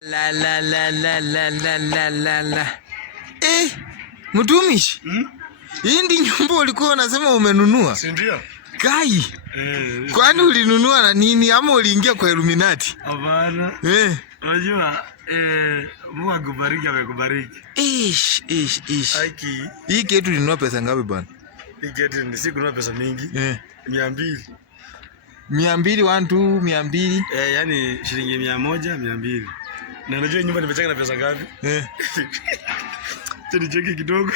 La. Mtumishi. Hii ndi nyumba ulikuwa unasema umenunua? Si ndio? Kai. Kwani ulinunua na nini ama uliingia kwa Illuminati? Hapana. Unajua Mungu akubariki amekubariki. Aki. Hii kitu ulinunua pesa ngapi bwana? Hii kitu ni sikununua pesa mingi. 200. 200 1 200. Yani shilingi 100 200. Na unajua nyumba nimechanga na pesa ngapi? Tani cheki kidogo.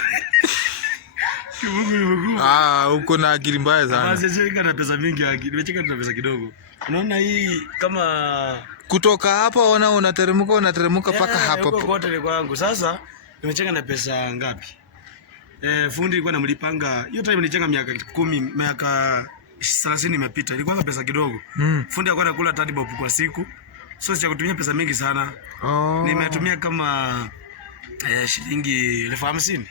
Uko na akili mbaya sana. Basi cheki na pesa mingi, nimecheka na pesa kidogo. Unaona hii kama kutoka hapa unateremka paka hapa. Kote ni kwangu. Sasa nimechanga na pesa ngapi? Fundi ilikuwa namlipanga. Hiyo time nilichenga miaka 10, miaka 30 imepita. Ilikuwa pesa kidogo. Fundi alikuwa anakula 30 bob kwa siku. So sija kutumia pesa mingi sana. Nimetumia kama shilingi 50,000.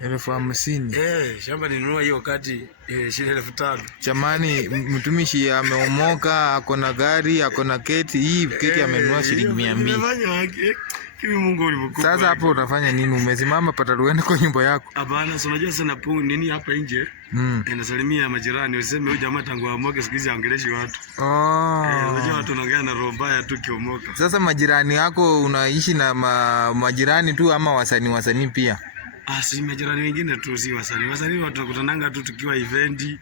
50,000. Shamba ninunua hiyo wakati shilingi 5,000. Jamani, mtumishi ameomoka, ako na gari, ako na keti. Hii keti amenunua shilingi 200. Mungu ulivyokupa. Sasa hapo unafanya nini? Umesimama pataruenda kwa nyumba yako? Hapana, so unajua sana nini hapa nje? Nasalimia majirani, useme huyu jamaa tangu amoke siku hizi aongeleshi watu. Unajua watu wanaongea na roho mbaya tu kiomoka. Sasa majirani yako unaishi na majirani tu ama wasanii pia? Si majirani wengine tu, si wasanii. Wasanii watu tunakutananga tu tukiwa event,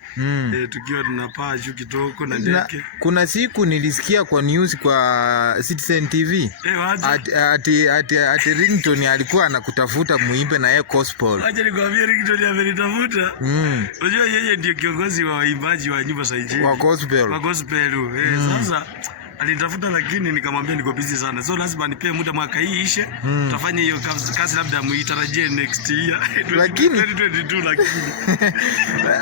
tukiwa tunapaa juu kitoko na ndeke. Kuna siku nilisikia kwa news kwa Citizen TV. Ati Ringtone alikuwa anakutafuta muimbe na yeye gospel. Acha nikwambie Ringtone amenitafuta. Unajua yeye ndiye kiongozi wa waimbaji wa nyimbo za injili. Wa gospel. Wa gospel. Sasa alinitafuta lakini nikamwambia niko busy sana. So lazima nipe muda mwaka hii ishe. Tutafanya hiyo kazi labda muitarajie next year. Lakini 2022 lakini.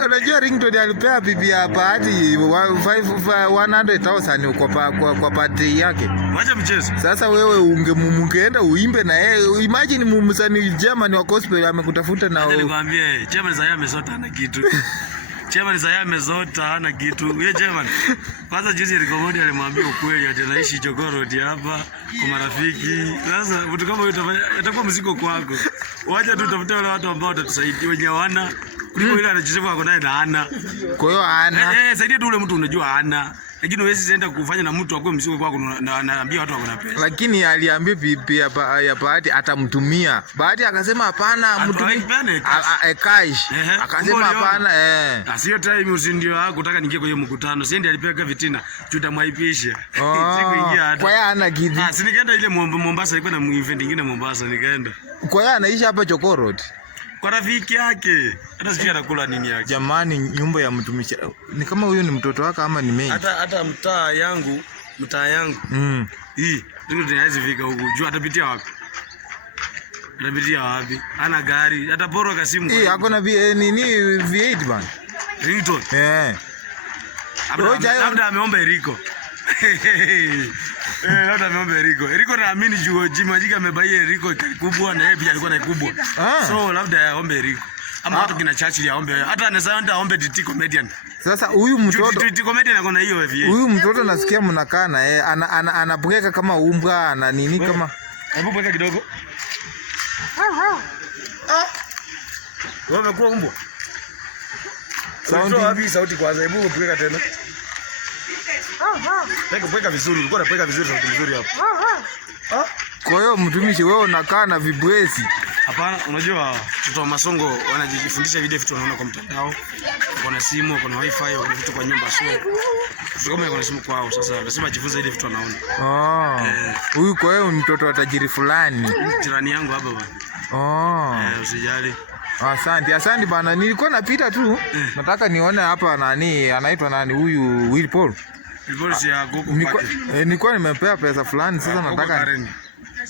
Unajua Ringtone alipea bibi hapa hadi 100,000 kwa birthday yake. Wacha mchezo. Sasa wewe ungeenda uimbe na yeye. Imagine mumsanii German wa gospel amekutafuta na wewe. Nikwambie, German Zaya amesota na kitu. Chairman Zaya amezota hana kitu. Yeye chairman. Kwanza juzi Rikomodi alimwambia ukweli ati anaishi Jogoo hapa kwa marafiki. Sasa mtu kama wewe utakuwa mzigo kwako. Wacha tu utafute wale watu ambao watatusaidia wenye wana. Kuliko ile anachosema ako naye na ana. Kwa hiyo ana. Saidia tu ule mtu unajua ana. Lakini wewe sienda kufanya na mtu akwe mzigo kwako na anaambia watu wako na pesa. Lakini aliambia bibi ya Bahati atamtumia. Bahati akasema hapana mtumie. Cash. Akasema hapana Sio time usindio kutaka niingie kwa hiyo mkutano. Siendi alipeka vitina. Tutamwaipisha. Sikuingia hata. Kwa hiyo ana gidi. Si nikaenda ile Mombasa, ilikuwa na event nyingine Mombasa nikaenda. Kwa hiyo anaishi hapa Jogoo Road. Kwa rafiki yake. Hata sijui anakula nini yake. Jamani, nyumba ya mtumishi. Ni kama huyo ni mtoto wake ama ni mimi? Hata mtaa yangu. Hii ndio tunaweza fika huko. Jua atapitia wapi? Atapitia wapi? Ana gari, atapora kasimu. Ako na V8 bana. Ringtone. Labda ameomba Eriko. Labda ameomba Eriko. Eriko naamini juu Jimajika amebaia Eriko kubwa na yeye pia alikuwa na kubwa. So labda aombe Eriko. Ama watu kina Churchill aombe. Hata anaweza aombe DT comedian. Sasa huyu mtoto DT comedian ako na hiyo V8. Huyu mtoto nasikia mnakaa na yeye anabweka kama umbwa na nini kama. Hebu bweka kidogo. Wewe umekuwa umbwa. Sauti kwanza, hebu bweka tena. Peka vizuri, ulikuwa unapeka vizuri, sauti nzuri hapo. Kwa hiyo mtumishi wewe unakaa na vibwezi. Hapana, unajua watoto wa Masongo wanajifundisha video vitu wanaona kwa mtandao. Wana simu, wana wifi, wana vitu kwa nyumba so. Kama wana simu kwao, sasa lazima ajifunze ile vitu anaona. Huyu kwa hiyo mtoto wa tajiri fulani. Jirani yangu hapa bwana. Usijali. Asante bana, nilikuwa napita tu. Nataka nione hapa nani anaitwa nani huyu Will Paul. Divorce ya Gogo. Nilikuwa nimepea pesa fulani sasa nataka.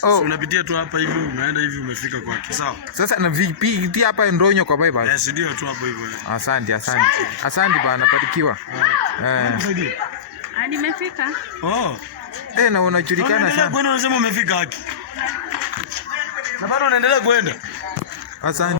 Unapitia tu hapa hivi unaenda hivi umefika kwake. Sawa. Sasa na vipi hapa Ndonyo kwa bye. Yes, ndio tu hapo hivyo. Asante bana, barikiwa. Nimefika. Na unajulikana sana. Kwani unasema umefika haki? Na bado unaendelea kwenda? Asante.